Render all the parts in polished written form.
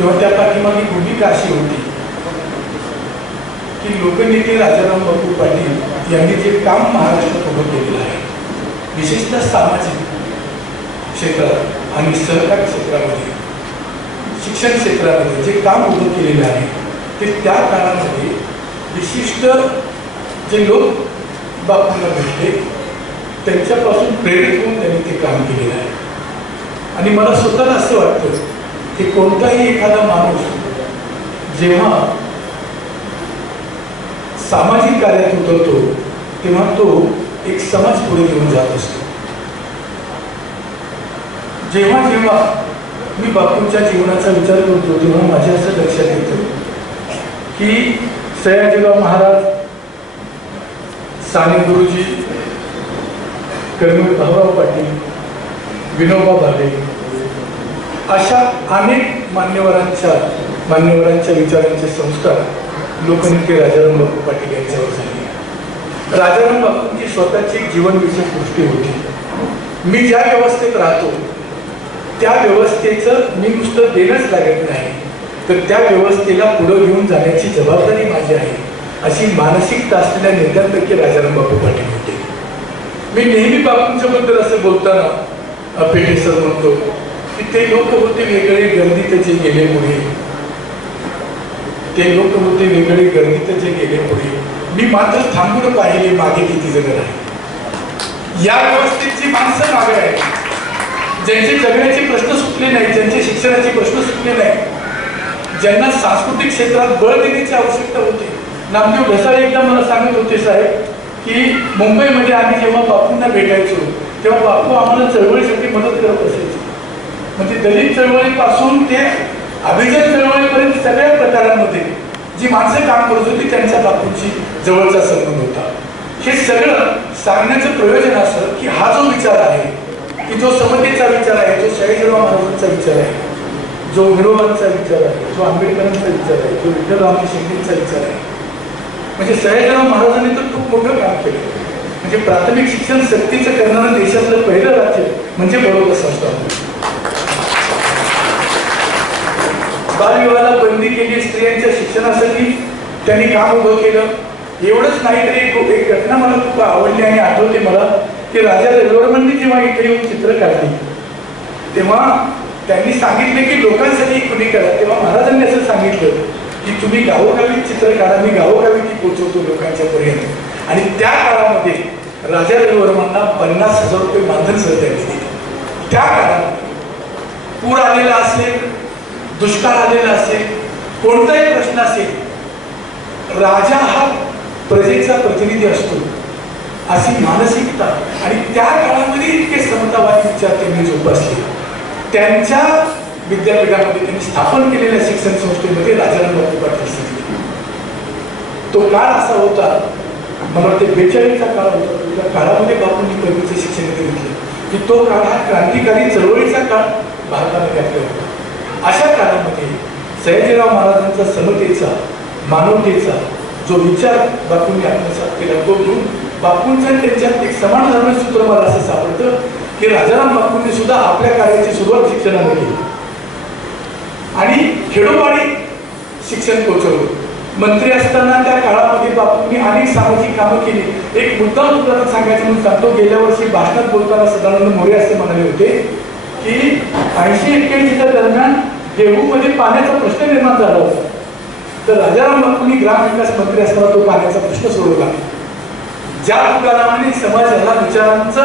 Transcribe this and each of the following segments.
तेव्हा त्या पाठीमागे भूमिका अशी होती की लोकनेते राजाराम बापू पाटील यांनी जे काम महाराष्ट्रात उभं केलेलं आहे, विशेषतः सामाजिक क्षेत्रात आणि सहकार क्षेत्रामध्ये, शिक्षण क्षेत्रामध्ये जे काम उभं केलेलं आहे ते त्या काळामध्ये विशिष्ट जे लोक बापूंना भेटले त्यांच्यापासून प्रेरित होऊन त्यांनी ते काम केलेलं आहे. आणि मला स्वतःला असं वाटतं की कोणताही एखादा माणूस जेव्हा सामाजिक कार्यात उतरतो तेव्हा तो एक समाज पुढे घेऊन जात असतो. जेव्हा जेव्हा मी बापूंच्या जीवनाचा विचार करतो तेव्हा माझ्या असं लक्षात येतं की सयाजीराव महाराज, साने गुरुजी, कर्नल भाऊराव पाटील, विनोबा भावे अशा अनेक मान्यवरांच्या विचारांचे संस्कार लोकनेते राजाराम बापू पाटील यांच्यावर झाले. राजाराम बापूंची स्वतःची जीवनविषयक दृष्टी होती. मी ज्या व्यवस्थेत राहतो त्या व्यवस्थेचं मी नुसतं देणंच लागत नाही, तर त्या व्यवस्थेला पुढे घेऊन जाण्याची जबाबदारी माझी आहे, अशी मानसिकता असलेल्या नेत्यांपैकी राजाराम बापू पाटील होते. मी नेहमी बापूंच्या बद्दल असं बोलताना पेटे सर म्हणतो की ते लोक होते वेगळे, गर्दीत जे गेले पुढे. ते लोक होते वेगळे, गर्दीत जे गेले पुढे. मी मात्र थांबून पाहिले मागे किती जगत आहे. या व्यवस्थेची माणसं मागे आहेत, ज्यांचे जगण्याचे प्रश्न सुटले नाही, ज्यांचे शिक्षणाचे प्रश्न सुटले नाही, ज्यांना सांस्कृतिक क्षेत्रात बळ देण्याची आवश्यकता होती. नामदेव ढसाळे एकदा मला सांगत होते साहेब की मुंबईमध्ये आम्ही जेव्हा बापूंना भेटायचो तेव्हा बापू आम्हाला चळवळीसाठी मदत करत असायचे. म्हणजे दलित चळवळीपासून ते अभिजात चळवळीपर्यंत सगळ्या प्रकारांमध्ये जी माणसं काम करत होती त्यांच्या बापूंची जवळचा संबंध होता. हे सगळं सांगण्याचं प्रयोजन असं की हा जो विचार आहे की जो समतेचा विचार आहे, जो सयाजीराव महाराजांचा विचार आहे, जो विनोबांचा विचार आहे, जो आंबेडकरांचा विचार आहे, जो विठ्ठलरामजी शिंदेचा विचार आहे, म्हणजे सयाजीराव महाराजांनी तर खूप मोठं काम केलं. म्हणजे प्राथमिक शिक्षण सक्तीचं करणारं देशातलं पहिलं राज्य म्हणजे बडोदा संस्थान. बालविवाहाला बंदी केली, स्त्रियांच्या शिक्षणासाठी त्यांनी काम उभं केलं. एवढंच नाही तर एक घटना मला खूप आवडली आणि आठवते मला की राजा रविवर्मननी जेव्हा इथे येऊन चित्र काढली तेव्हा त्यांनी सांगितले की लोकांसाठी खुली करा. तेव्हा महाराजांनी असं सांगितलं की तुम्ही गावोगावी चित्र काढा, मी गावोगावी ती पोचवतो लोकांच्या पर्यंत. आणि त्या काळामध्ये राजा रविवर्मनना 50,000 रुपये मानधन सर त्यांनी दिले. त्या काळामध्ये पूर आलेला असेल, दुष्काळ आलेला असेल, कोणताही प्रश्न असेल, राजा हा प्रजेचा प्रतिनिधी असतो अशी मानसिकता आणि त्या काळामध्ये इतके समतावादी विचार त्यांनी जोपासले. त्यांच्या विद्यापीठामध्ये त्यांनी स्थापन केलेल्या शिक्षण संस्थेमध्ये राजाराम बापू पाटील शिकले. तो काळ असा होता, मला वाटते 42चा काळ होता. त्या काळामध्ये बापूंनी पहिलीचं शिक्षण घेतलं की तो काळ हा क्रांतिकारी चळवळीचा काळ भारतामध्ये आपला होता. अशा काळामध्ये सयाजीराव महाराजांचा समतेचा, मानवतेचा जो विचार बापूंनी आत्मसात केला तो घेऊन बापूंच्या त्यांच्यात एक समान धर्म सूत्र मला असं सापडतं की राजाराम बापूंनी सुद्धा आपल्या कार्याची सुरुवात शिक्षणाने केली आणि खेडोपाडी शिक्षण पोहोचवलं. मंत्री असताना त्या काळामध्ये बापूंनी अनेक सामाजिक कामं केली. एक मुद्दा उदाहरण सांगायचं म्हणून सांगतो. गेल्या वर्षी भाषणात बोलताना सदानंद मोरे असे म्हणाले होते की 80-81च्या दरम्यान देहूमध्ये पाण्याचा प्रश्न निर्माण झाला होता, तर राजाराम बापूंनी ग्रामविकास मंत्री असताना तो पाण्याचा प्रश्न सोडवला. ज्या तुकारामाने समाजाला विचारांचं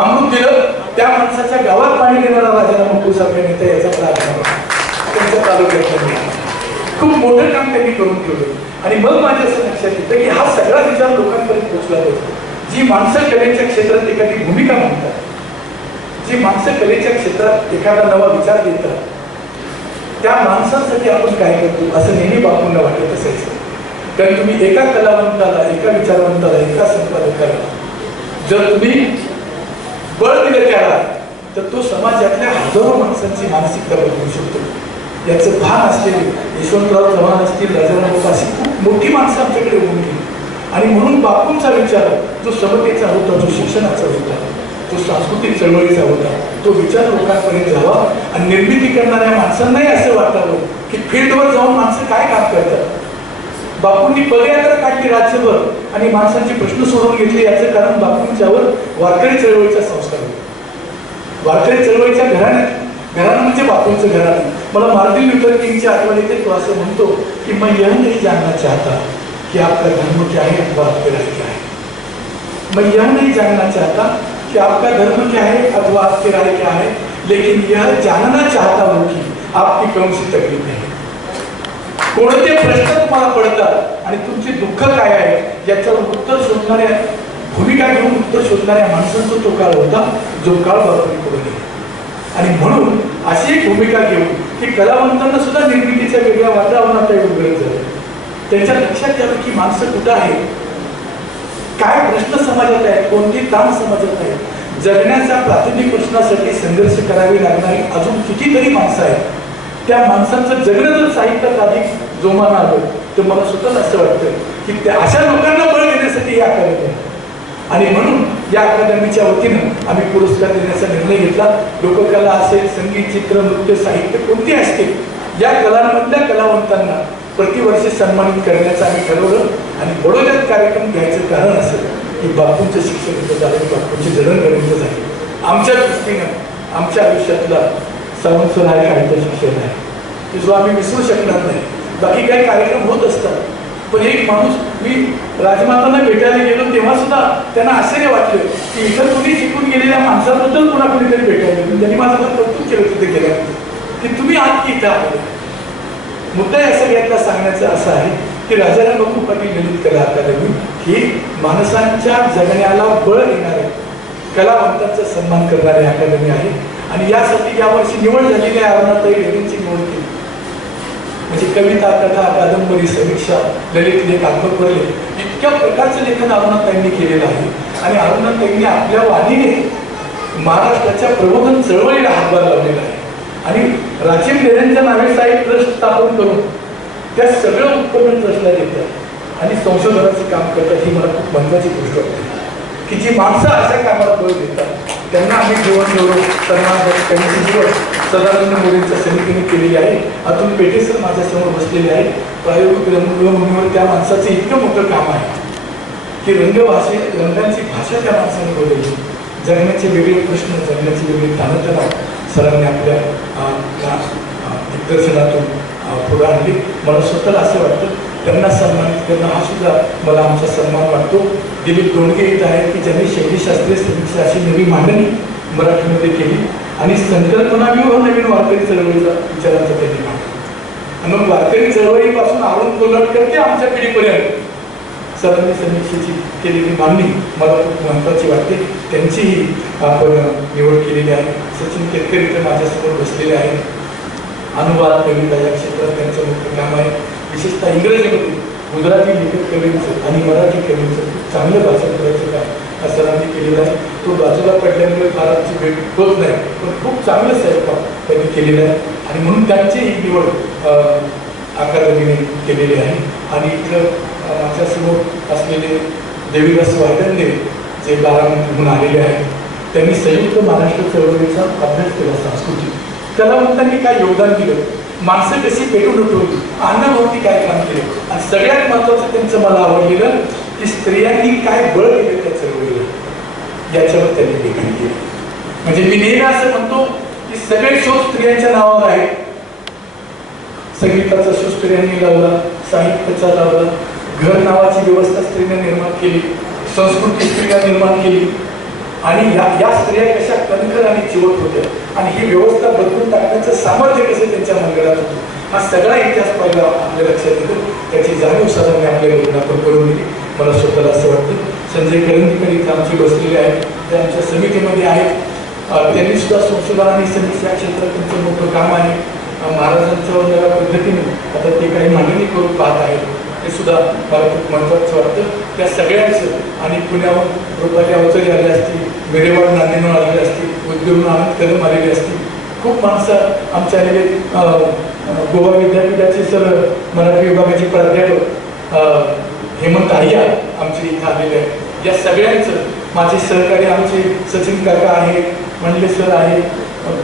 अमृत दिलं त्या माणसाच्या गावात पाणी देणारा राजाराम बापू सारखे नेता याचा प्रार्थना त्यांच्या तालुक्यात खूप मोठं काम त्यांनी करून ठेवलं. आणि मग माझ्या असं लक्षात येतं की हा सगळा विचार लोकांपर्यंत पोहोचला होता. जी माणसं कलेच्या क्षेत्रात एखादी भूमिका मांडतात, जी माणसं कलेच्या क्षेत्रात एखादा नवा विचार देतात, त्या माणसांसाठी आपण काय करतो असं नेहमी बापूंना वाटत असायचं. कारण तुम्ही एका कलावंताला, एका विचारवंताला, एका संपादकाला जर तुम्ही बळ दिलं त्याला तर तो समाजातल्या हजारो माणसांची मानसिकता बदलू शकतो. याचं भान असलेले यशवंतराव चव्हाण असतील, राजाराम बापू अशी खूप मोठी माणसं आमच्याकडे होऊन गेली. आणि म्हणून बापूंचा विचार जो समतेचा होता, जो शिक्षणाचा होता, जो सांस्कृतिक चळवळीचा होता, तो विचार लोकांपर्यंत जावा आणि निर्मिती करणाऱ्या माणसांनाही असं वाटावं की फील्डवर जाऊन माणसं काय काम करतात. बापूंनी पदयात्रा काढली राज्यभर आणि माणसांचे प्रश्न सोडून घेतले. याचं कारण बापूंच्यावर वारकरी चळवळीचा संस्कार होता. वारकरी चळवळीच्या घराणं म्हणजे बापूंचं घराणं. मला मार्टिन लुथर किंगच्या आठवण येते. तो असं म्हणतो की मैं यह नहीं जानना चाहता कि आपका धर्म क्या है अथवा आपकी राय क्या है. मैं यह नहीं जानना चाहता कि आपका धर्म क्या है अथवा आपकी राय क्या है, लेकिन यह जानना चाहता हूं कि आपकी कौन सी तकलीफ है. कोणते प्रश्न तुम्हाला पडतात आणि तुमचे दुःख काय आहे याच्यावर उत्तर शोधणाऱ्या, भूमिका घेऊन उत्तर शोधणाऱ्या माणसांचा तो काळ होता जो काळ बापूंनी पुढे नेला. आणि म्हणून अशी एक भूमिका घेऊन की कलावंतांना सुद्धा निर्मितीच्या वेगळ्या वातावरणात येऊन गरज झाली. त्यांच्या लक्षात यावं की माणसं कुठं आहे, काय प्रश्न समाजात आहेत, कोणते ताण समाजात आहेत. जगण्याच्या प्राथमिक प्रश्नासाठी संघर्ष करावी लागणारी अजून कितीतरी माणसं आहेत. त्या माणसांचं जगणं जर साहित्यात अधिक जोमानं आलं तर मला स्वतःच असं वाटतं की त्या अशा लोकांना बळ देण्यासाठी ही अकादमी आहे. आणि म्हणून या अकादमीच्या वतीनं आम्ही पुरस्कार देण्याचा निर्णय घेतला. लोककला असेल, संगीत, चित्र, नृत्य, साहित्य कोणते असतील, या कलांमधल्या कलावंतांना प्रतिवर्षी सन्मानित करण्याचं आम्ही ठरवलं. आणि बडोद्यात कार्यक्रम घ्यायचं कारण असं की बापूंचं शिक्षण इथं झालं, बापूंची जडणघडण इथं झाली. आमच्या दृष्टीनं आमच्या आयुष्यातला संवत्सर हा एक शिक्षण आहे की जो आम्ही विसरू शकणार नाही. बाकी काही कार्यक्रम होत असतात, पण एक माणूस, मी राजमातांना भेटायला गेलो तेव्हा सुद्धा त्यांना आश्चर्य वाटलं की इतर कुणी शिकून गेलेल्या माणसाबद्दल पुन्हा कुणीतरी भेटायला गेलो. त्यांनी माझं कौतुक केलं तिथे गेल्यानंतर की तुम्ही आहात की इथं आले. मुद्दा या सगळ्यातला सांगण्याचा असा आहे की राजाराम बापू पाटील ललित कला अकादमी ही माणसांच्या जगण्याला बळ देणारे, कलावंतांचा सन्मान करणारी अकादमी आहे. आणि यासाठी यावर्षी निवड झालेली आहे अरुणाताई ढेरेंची निवड केली. म्हणजे कविता, कथा, कादंबरी, समीक्षा, ललित लेख, आत्मपरले इतक्या प्रकारचं लेखन अरुणाताईंनी केलेलं आहे. आणि अरुणाताईंनी आपल्या वाणीने महाराष्ट्राच्या प्रबोधन चळवळीला हातभार लावलेला आहे. आणि राजीव ढेरेंच्या नावे साहेब ट्रस्ट स्थापन करून त्या सगळं उत्पन्न ट्रस्टला देतात आणि संशोधनाचं काम करतात. ही मला खूप महत्वाची गोष्ट वाटते की जी माणसं अशा कामाला बळ देतात त्यांना आम्ही जीवन गौरव सन्मान त्यांची निवड सदानंद मोदींच्या समितीने केलेली आहे. अतुल पेटे सर माझ्यासमोर बसलेले आहेत. प्रायोगिक रंगभूमीवर त्या माणसाचं इतकं मोठं काम आहे की रंगांची भाषा त्या माणसाने बदलली. जगण्याचे वेगळे प्रश्न, जगण्याचे वेगळे ताणतणाव सरांनी आपल्या दिग्दर्शनातून पुढे आणली. मला स्वतःला असं वाटतं त्यांना सन्मानित करणं हा सुद्धा मला आमचा सन्मान वाटतो. दिलीप दोंडगे इथं आहेत की ज्यांनी शैलीशास्त्रीय समीक्षा अशी नवी मांडणी मराठीमध्ये केली आणि संकल्पनाव्यूह नवीन वारकरी चळवळीचा विचारांचा त्यांनी मांडला. मग वारकरी चळवळीपासून अरुण कोल्हटकर ते आमच्या पिढीपर्यंत सरांनी समीक्षेची केलेली मांडणी मला खूप महत्त्वाची वाटते. त्यांचीही आपण निवड केलेली आहे. सचिन केतकर इथे माझ्यासमोर बसलेले आहेत. अनुवाद, कविता या क्षेत्रात त्यांचं मोठं काम आहे. विशेषतः इंग्रजीमध्ये गुजराती लेखक कवींचं आणि मराठी कवींचं खूप चांगलं भाषण करायचं काम सरांनी केलेलं आहे. तो बाजूला पडल्यामुळे फार आमची भेट होत नाही, पण खूप चांगलं साहेब त्यांनी केलेलं आहे. आणि म्हणून त्यांची ही निवड अकादमीने केलेली आहे. आणि इथं माझ्यासमोर असलेले देवीदास वायदंडे जे बारामतीहून आलेले आहेत, त्यांनी संयुक्त महाराष्ट्र चळवळीचा अभ्यास केला. सांस्कृतिक कलावंतांनी काय योगदान दिलं, माणसं कशी पेटून उठवली, अन्नभोवती काय काम केलं, आणि सगळ्यात महत्त्वाचं त्यांचं मला आवडलेलं की स्त्रियांनी काय बळ दिलं त्या चळवळीला, याच्यावर त्यांनी लेखन केलं. म्हणजे मी नेहमी असं म्हणतो की सगळे शोध स्त्रियांच्या नावावर आहेत. संगीताचा शोध स्त्रियांनी लावला, साहित्याचा लावला, घर नावाची व्यवस्था स्त्रीने निर्माण केली, संस्कृती स्त्रिया निर्माण केली. आणि या स्त्रिया कशा कणखर आणि चिवट होत्या आणि ही व्यवस्था बदलून टाकण्याचं सामर्थ्य कसं त्यांच्या मंगळात होतं, हा सगळा इतिहास पाहिला आपल्या लक्षात येतो. त्याची जाणीव साधारण आपल्या लोकांना करून दिली. मला स्वतःला असं वाटतं. संजय करंदीकर इथे आमचे बसलेले आहेत, ते आमच्या समितीमध्ये आहेत. त्यांनी सुद्धा संशोधन आणि समीक्षा क्षेत्रात त्यांचं मोठं काम आहे. महाराजांच्या ज्या पद्धतीने आता ते काही मांडणी करून पाहत आहेत, ते सुद्धा मला खूप महत्त्वाचं वाटतं. त्या सगळ्यांचं आणि पुण्याहून रुपाली अवतरी आले असतील, मेरेवाड नांदेडून आलेले असतील, उद्योगून आनंद कदम आलेले असतील, खूप माणसं आमच्या आलेले. गोवा विद्यापीठाचे सर मराठी विभागाचे प्राध्यापक हेमंत आय्या आमचे इथं आलेले आहेत. या सगळ्यांचं माझे सहकारी आमचे सचिन काका आहे, मंडले सर आहे,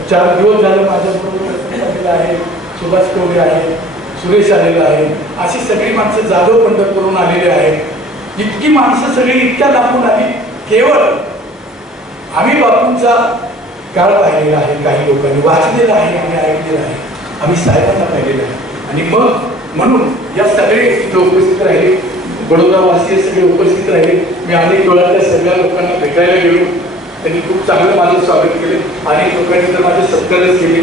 4 दिवस झालं माझ्याबरोबर आहे, सुभाष कवडे आहे, सुरेश आलेला आहे, अशी सगळी माणसं जाधव पंढरपूरहून आलेली आहेत. इतकी माणसं सगळी इतक्या लांबून आली. केवळ आम्ही बापूंचा काळ पाहिलेला आहे, काही लोकांनी वाचलेला आहे, आम्ही ऐकलेला आहे, आम्ही साहेबांना पाहिलेलं आहे. आणि मग म्हणून या सगळे इथे उपस्थित राहिले, बडोदावासी सगळे उपस्थित राहिले. मी अनेक वेळातल्या सगळ्या लोकांना भेटायला गेलो, त्यांनी खूप चांगलं माझं स्वागत केले. अनेक लोकांनी तर माझे सत्कारच केले.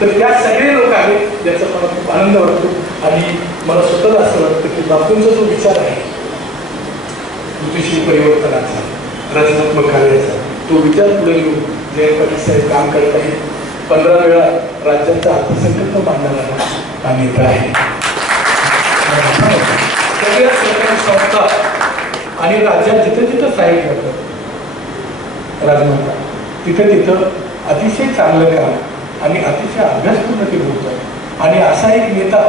तर त्या सगळे लोक आहेत ज्याचा मला खूप आनंद वाटतो. आणि मला स्वतःला असं वाटतं की बापूंचा जो विचार आहे कृतीशील परिवर्तनाचा, रचनात्मक कार्याचा, तो विचार पुढे घेऊन जयंत पाटील साहेब काम करत आहेत. 15 वेळा राज्याचा अर्थसंकल्प मांडणारा हा नेता आहे. सगळ्या सरकारी संस्था आणि राज्यात जिथे जिथं साईट करतात राजमाता, तिथं अतिशय चांगलं काम आणि अतिशय अभ्यासपूर्ण ते बोलतात. आणि असा एक नेता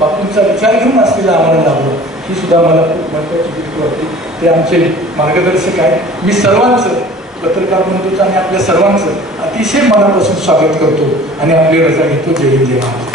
बापूंचा विचार घेऊन असलेला आम्हाला लाभलं, ही सुद्धा मला खूप महत्त्वाची गोष्ट वाटते. ते आमचे मार्गदर्शक आहेत. मी सर्वांचं, पत्रकार बंधूंचं आणि आपल्या सर्वांचं अतिशय मनापासून स्वागत करतो आणि आपली रजा घेतो. जय हिंद, जय महाराष्ट्र.